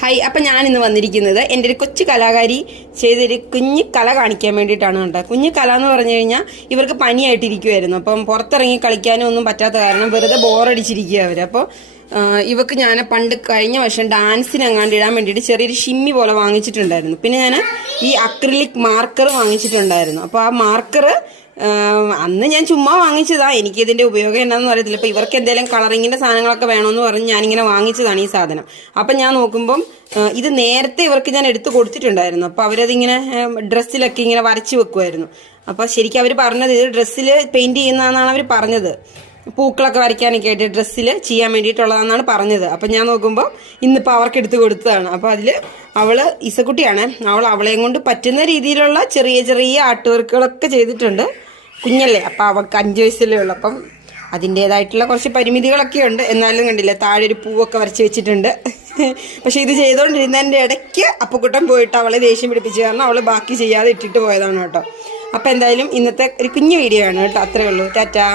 Hi, അപ്പം ഞാനിന്ന് വന്നിരിക്കുന്നത് എൻ്റെ ഒരു കൊച്ചു കലാകാരി ചെയ്തൊരു കുഞ്ഞു കല കാണിക്കാൻ വേണ്ടിയിട്ടാണ് കേട്ടോ. കുഞ്ഞു കല എന്ന് പറഞ്ഞു കഴിഞ്ഞാൽ ഇവർക്ക് പനിയായിട്ടിരിക്കുമായിരുന്നു. അപ്പം പുറത്തിറങ്ങി കളിക്കാനും ഒന്നും പറ്റാത്ത കാരണം വെറുതെ ബോറടിച്ചിരിക്കുക അവർ. അപ്പോൾ ഇവക്ക് ഞാൻ പണ്ട് കഴിഞ്ഞ വർഷം ഡാൻസിന് എങ്ങാണ്ട് ഇടാൻ വേണ്ടിയിട്ട് ചെറിയൊരു ഷിമ്മി പോലെ വാങ്ങിച്ചിട്ടുണ്ടായിരുന്നു. പിന്നെ ഞാൻ ഈ അക്രിലിക് മാർക്കർ വാങ്ങിച്ചിട്ടുണ്ടായിരുന്നു. അപ്പോൾ ആ മാർക്കർ അന്ന് ഞാൻ ചുമ്മാ വാങ്ങിച്ചതാ. എനിക്കിതിൻ്റെ ഉപയോഗം എന്താണെന്ന് അറിയത്തില്ല. ഇപ്പോൾ ഇവർക്ക് എന്തെങ്കിലും കളറിങ്ങിൻ്റെ സാധനങ്ങളൊക്കെ വേണമെന്ന് പറഞ്ഞ് ഞാനിങ്ങനെ വാങ്ങിച്ചതാണ് ഈ സാധനം. അപ്പം ഞാൻ നോക്കുമ്പം ഇത് നേരത്തെ ഇവർക്ക് ഞാൻ എടുത്ത് കൊടുത്തിട്ടുണ്ടായിരുന്നു. അപ്പോൾ അവരതിങ്ങനെ ഡ്രസ്സിലൊക്കെ ഇങ്ങനെ വരച്ച് വെക്കുമായിരുന്നു. അപ്പോൾ ശരിക്കും അവർ പറഞ്ഞത് ഇത് ഡ്രസ്സിൽ പെയിൻറ് ചെയ്യുന്നതെന്നാണ് അവർ പറഞ്ഞത്. പൂക്കളൊക്കെ വരയ്ക്കാനൊക്കെ ആയിട്ട് ഡ്രസ്സിൽ ചെയ്യാൻ വേണ്ടിയിട്ടുള്ളതെന്നാണ് പറഞ്ഞത്. അപ്പം ഞാൻ നോക്കുമ്പോൾ ഇന്നിപ്പോൾ അവർക്ക് എടുത്ത് കൊടുത്തതാണ്. അപ്പോൾ അതിൽ അവള് ഇസക്കുട്ടിയാണ്. അവളെയും കൊണ്ട് പറ്റുന്ന രീതിയിലുള്ള ചെറിയ ചെറിയ ആർട്ട് വർക്കുകളൊക്കെ ചെയ്തിട്ടുണ്ട്. കുഞ്ഞല്ലേ, അപ്പം അവൾക്ക് 5 വയസ്സല്ലേ ഉള്ളൂ. അപ്പം അതിൻ്റേതായിട്ടുള്ള കുറച്ച് പരിമിതികളൊക്കെ ഉണ്ട്. എന്നാലും കണ്ടില്ല, താഴെ ഒരു പൂവൊക്കെ വരച്ച് വെച്ചിട്ടുണ്ട്. പക്ഷെ ഇത് ചെയ്തുകൊണ്ടിരുന്നതിൻ്റെ ഇടയ്ക്ക് അപ്പുക്കുട്ടൻ പോയിട്ട് അവളെ ദേഷ്യം പിടിപ്പിച്ച്, കാരണം അവൾ ബാക്കി ചെയ്യാതെ ഇട്ടിട്ട് പോയതാണ് കേട്ടോ. അപ്പം എന്തായാലും ഇന്നത്തെ ഒരു കുഞ്ഞു വീഡിയോ ആണ് കേട്ടോ. അത്രയേ ഉള്ളൂ. ടാറ്റാ.